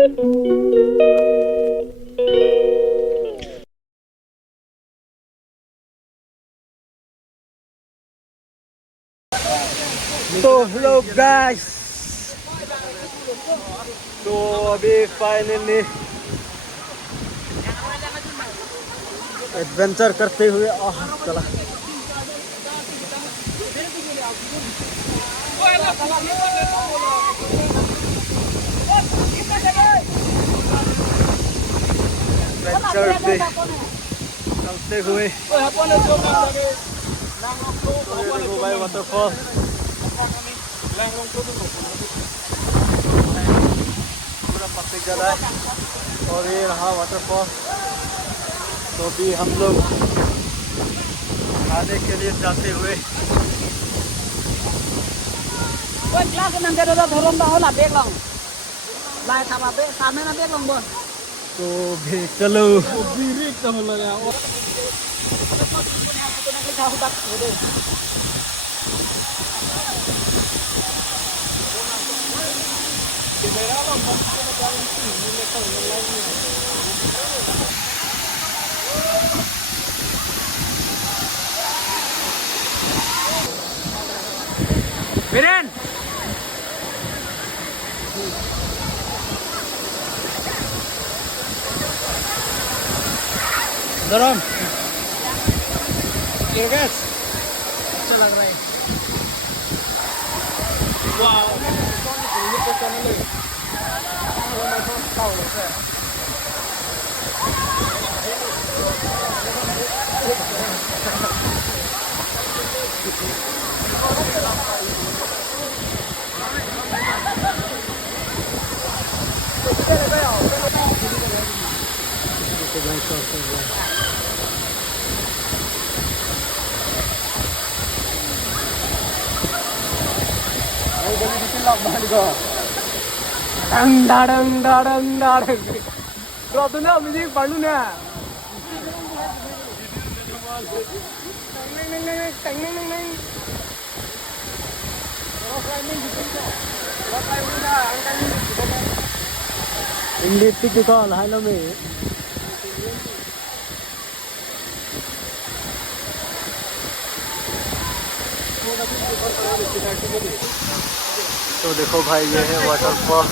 तो hello guys, तो अभी फाइनली एडवेंचर करते हुए चला। एडवेंचर पे चलते हुए देखो भाई वाटरफॉल पूरा पत्ते जला है और ये रहा वाटरफॉल। तो भी हम लोग आने के लिए जाते हुए तो भी चलो। वीरेन गरम गैस अच्छा लग रहा है। इंडिया कॉल हेलो में तो देखो भाई ये है वाटरफॉल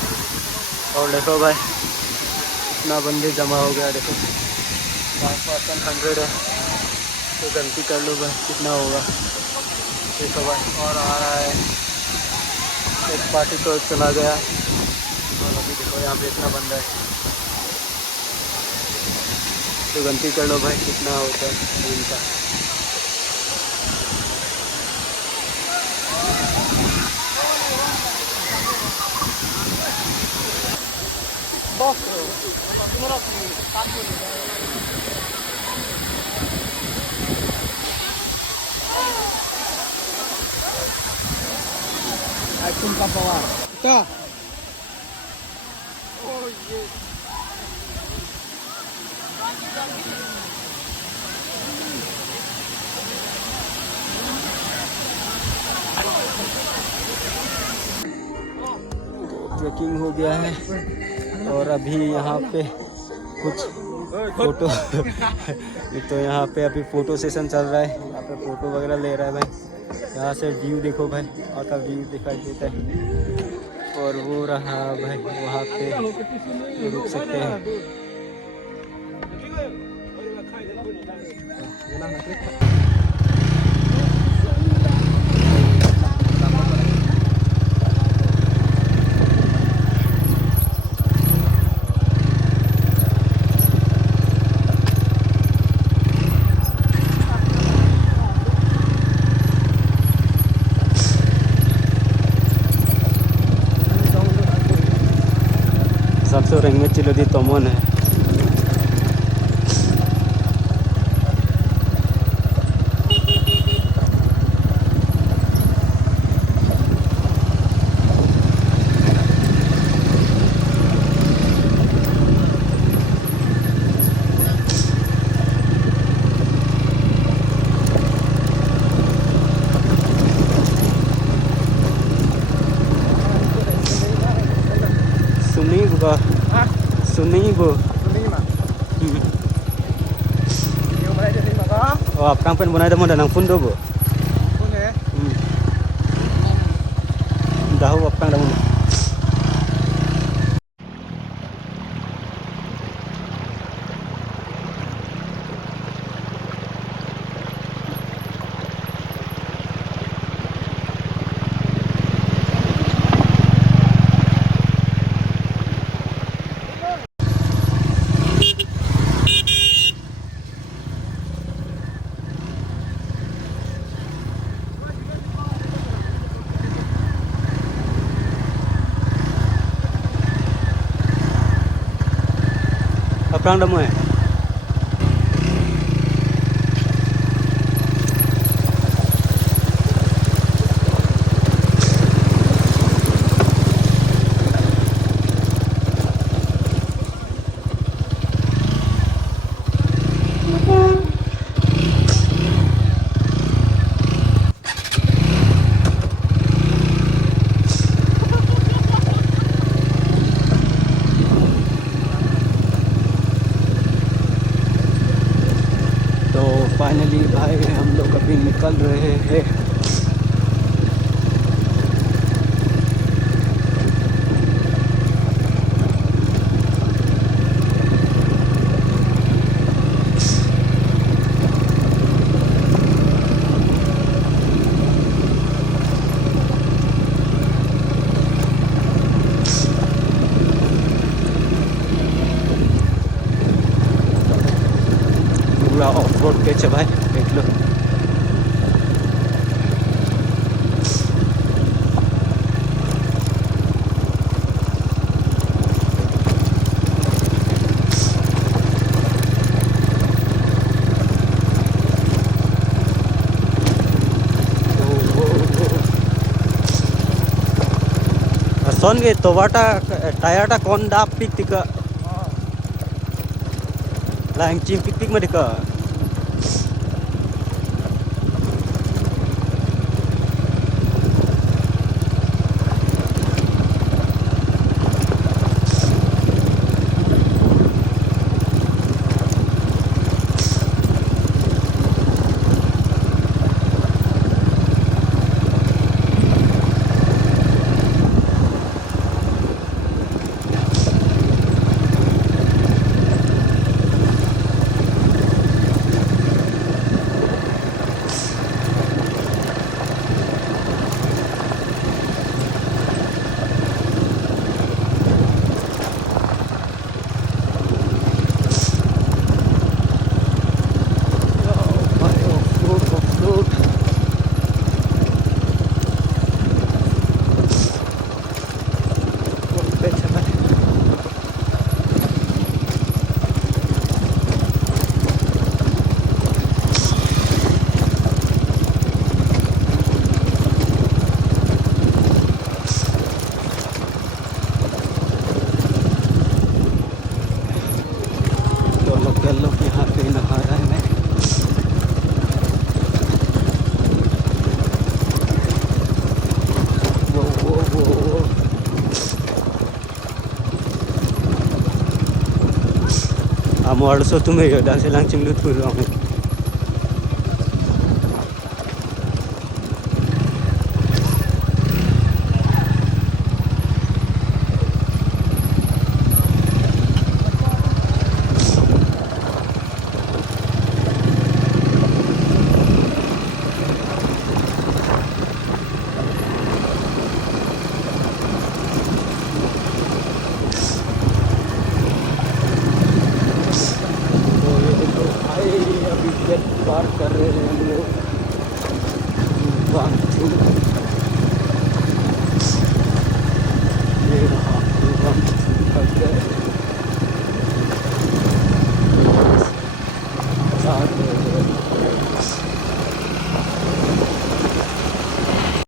और देखो भाई इतना बंदे जमा हो गया। देखो 100 है तो गलती कर लो भाई कितना होगा। देखो भाई और आ रहा है एक पार्टी तो चला गया और अभी देखो यहाँ पे इतना बंदा है तो गलती कर लो भाई कितना होता है इनका। का पवार क्या ट्रेकिंग हो गया है और अभी यहाँ पे कुछ फोटो तो यहाँ पे अभी फ़ोटो सेशन चल रहा है। यहाँ पे फ़ोटो वगैरह ले रहा है भाई। यहाँ से व्यू देखो भाई, वहाँ का व्यू दिखाई देता है और वो रहा भाई वहाँ पे रुक सकते हैं। सबसे रंग में चिलो दी तमन है। सुनी बुआ Kuning ibu. Kuning mah. Yang mana jadi maka? Oh, kang pen bunai demo danang fundo bu. Punya. Dahu apang damo. Apang damo eh. तो फाइनली भाई हम लोग अभी निकल रहे हैं। पूरा ऑफ रोड के है भाई, देख लो। Son ge to wata tayar ta kon da pik tika lang chim pik pik ma dika. लोग यहाँ पे नहा रहे हैं। वो am also tu me yo dan silang cimlut puru.